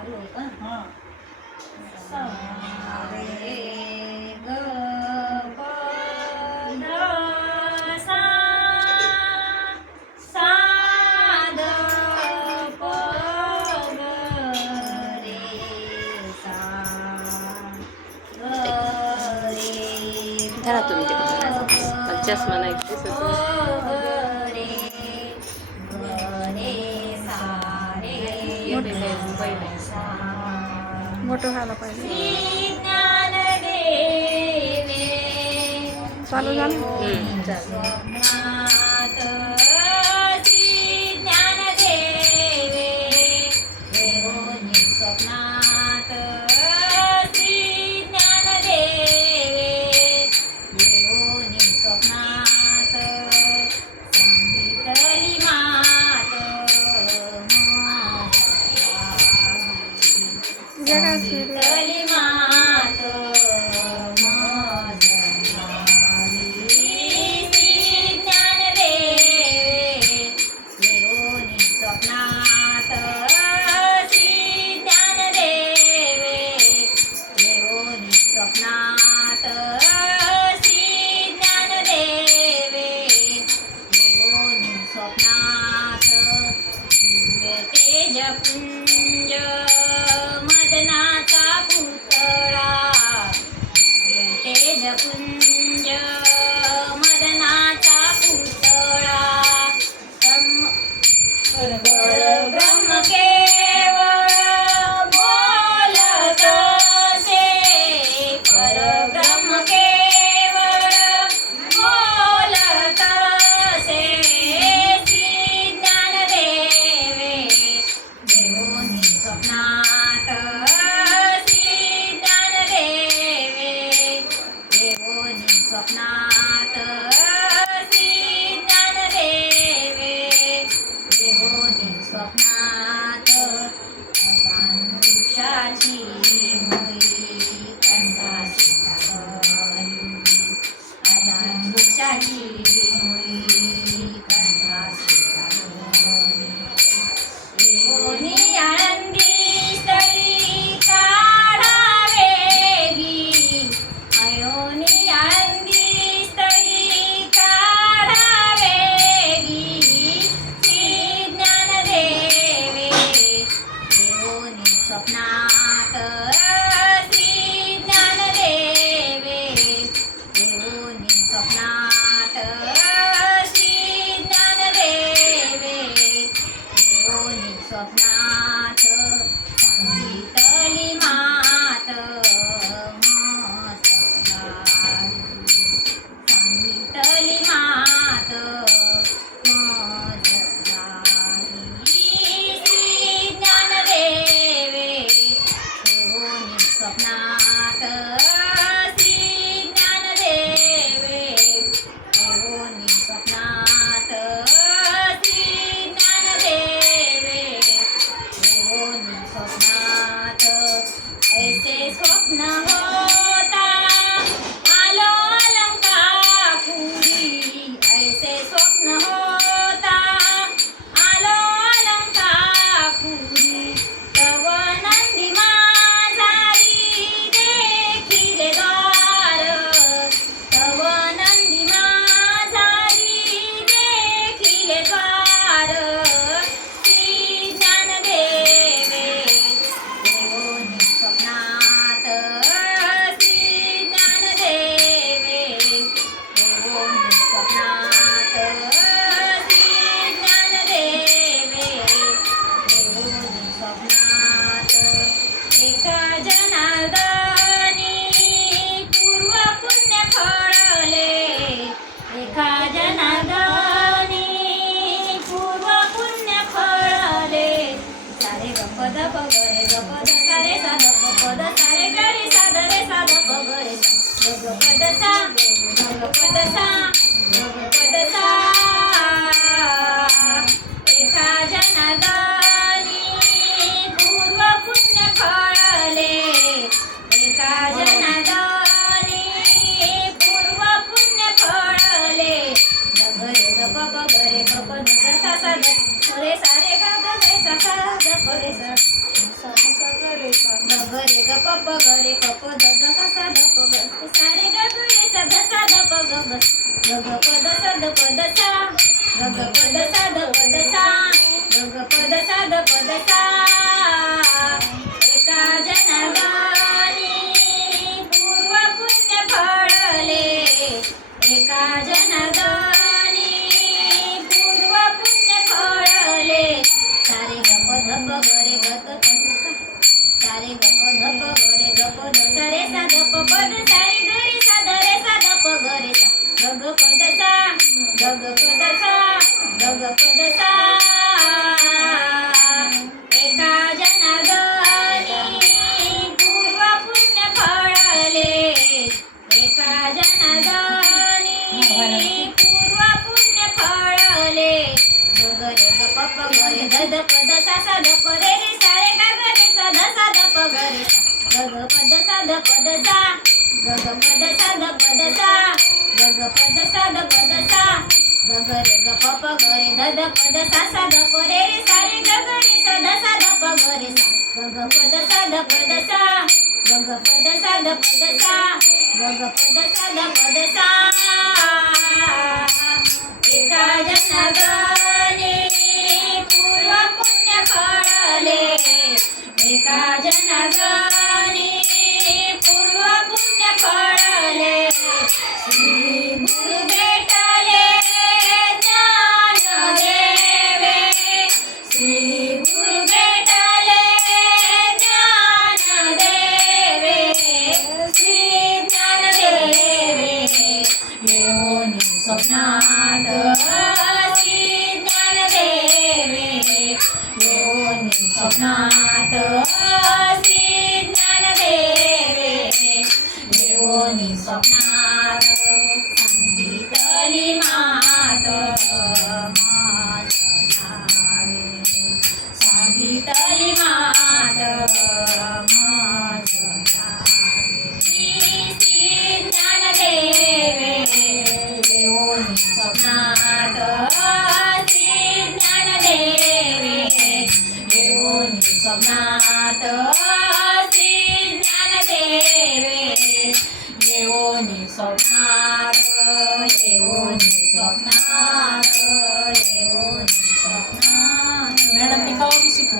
हां सा रे ग प ध सा सा ध प ग रे सा ग रे धरा तुम्ही ते पण चष्मा नाही दिसत मोठं व्हायला पाहिजे. चालू झालं. जगा शीतली मात ज्ञान देवे येऊनी स्वप्नात श्री ज्ञान देवे येऊनी स्वप्नात श्री ज्ञान देवे येऊनी स्वप्नात तेज पुंज मदनाचा पुतळा तेज पुंज मदनाचा पुतळा ब्रह्म केवळ बोलत से परब्रह्म केवळ बोलत से श्री ज्ञान देवे येऊनी स्वप्नात श्री ज्ञान देवे येऊनी स्वप्नात श्री ज्ञान देवे येऊनी स्वप्नात वृक्षाची मुळी कंठासी लागली वृक्षाची मुळी कंठासी लागली येऊनी आनंदी स्थळी काढावेगी अयोनी आनंदी स्थळी काढावेगी श्री ज्ञान देवे येऊनी स्वप्नात श्री ज्ञान देवे येऊनी स्वप्नात श्री ज्ञान देवे येऊनी स्वप्नात सांगितली मात सांगितली मात श्री ज्ञान देवे येऊनी स्वप्नात श्री ज्ञान देवे येऊनी स्वप्नात श्री ज्ञान देवे येऊनी स्वप्नात ऐसे स्वप्न होता आलो अलंकापुरी ऐसे स्वप्न होता आलो अलंकापुरी तव नंदी माझारी देखिले द्वार तव नंदी माझारी देखिले द्वार श्री ज्ञान देवे येऊनी स्वप्नात श्री ज्ञान देवे येऊनी स्वप्नात श्री ज्ञान देवे येऊनी स्वप्नात एका जनार्दनी पूर्व पुण्य फळले एका जनार्दनी पूर्व पुण्य फळले सारे गपद पगरे गपद सारे साध पद सारे गरे साध रे साध पगरे गपद सा गपद सा गपद सा एका जनार्दनी पूर्व पुण्य फळले एका जनार्दनी पूर्व पुण्य फळले गरे गप गरे गप सा सा रे सारे ग ग रे सा सा ग रे सा सा सा ग रे ग प प ग रे प प द द सा सा द प ग सा रे ग ग रे सा द सा द प ग ग ग प द सा द प द सा ग प द सा द प द सा ग प द सा द प द सा एका जनार्दनी पूर्व पुण्य फळले एका जनार्दनी पूर्व पुण्य फळले सारे ग प ध प ग रे ग त प द सा सारे ग प ध प ग रे ग प द सा रे सा द प प द सा रे ग रे सा द रे सा द प ग रे सा ग ग प द सा ग ग प द सा ग ग प द सा एका जनार्दनी पूर्व पुण्य फळले एका जनार्दनी पूर्व पुण्य फळले ग ग रे ग प प ग रे ध ध प द सा सा द प रे रे सा रे ग ग रे सा द सा द प ग रे सा ग ग प द सा द प द सा ग ग प द सा द प द सा ग ग प द सा द प द सा ग ग रे ग प प ग रे ध ध प द सा सा द प रे रे सा रे ग ग रे सा द सा द प ग रे सा ग ग प द सा द प द सा ग ग प द सा द प द सा ग ग प द सा द प द सा एका जनार्दनी पूर्व पुण्य फळले एका जनार्दनी पूर्व पुण्य फळले श्री गुरु भेटले ज्ञान देवे श्री गुरु भेटले ज्ञान देवे श्री ज्ञान देवे येऊनी स्वप्नात श्री ज्ञान देवे येऊनी स्वप्नात श्री ज्ञान देवे येऊनी स्वप्नात सांगितली मात माझ्या नावे सांगितली मात माझ्या नावे श्री ज्ञान देवे येऊनी स्वप्नात श्री ज्ञान देवे येऊनी स्वप्नात श्री ज्ञान देवे येऊनी स्वप्नात येऊनी स्वप्नात येऊनी स्वप्नात मॅडम मी शिकू